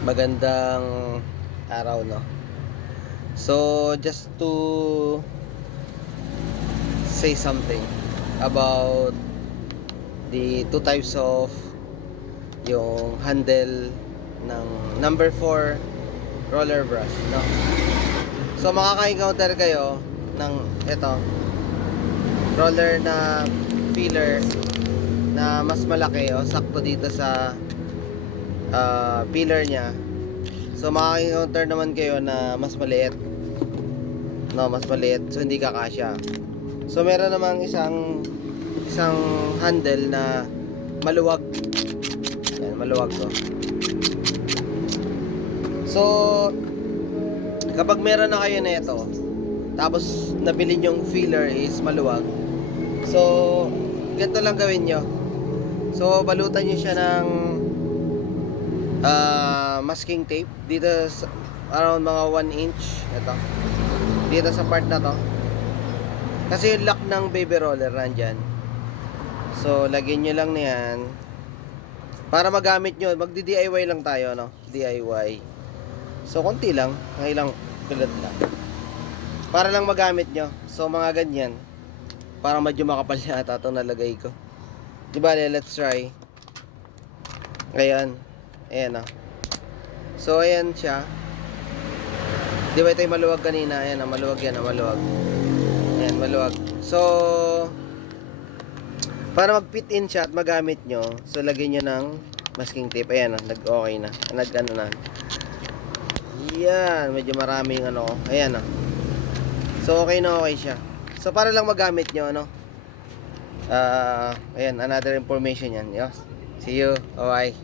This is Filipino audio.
Magandang araw, no? So, just to say something about the two types of yung handle ng number 4 roller brush, no? So, makaka-encounter kayo ng ito, roller na filler na mas malaki o sakto dito sa pillar niya. So makaka-encounter naman kayo na mas maliit, no, mas maliit, so hindi kakasya. So meron namang isang handle na maluwag. Yan, maluwag to. So kapag meron na kayo na ito, tapos nabili yung filler is maluwag, so ganito lang gawin nyo. So balutan nyo siya ng masking tape dito sa, around mga 1 inch ito, dito sa part na to, kasi yung lock ng baby roller nandyan. So lagyan nyo lang niyan para magamit nyo. Magdi-DIY lang tayo, no? DIY. So konti lang, ng ilang pilat lang para lang magamit nyo. So mga ganyan, parang medyo makapal yata ito nalagay ko, diba? Let's try. Ayan, ayan, so ayan siya. Di ba ito yung maluwag kanina? Ayan, maluwag yan, maluwag. Ayan, maluwag. So para mag-fit in siya at magamit nyo, so lagyan nyo ng masking tape. Ayan, nag-okay na, nag-ano na. Yan, medyo maraming ano. Ayan, so okay na, okay siya. So para lang magamit nyo, ano. Ayan, another information yan. Yes. See you, bye.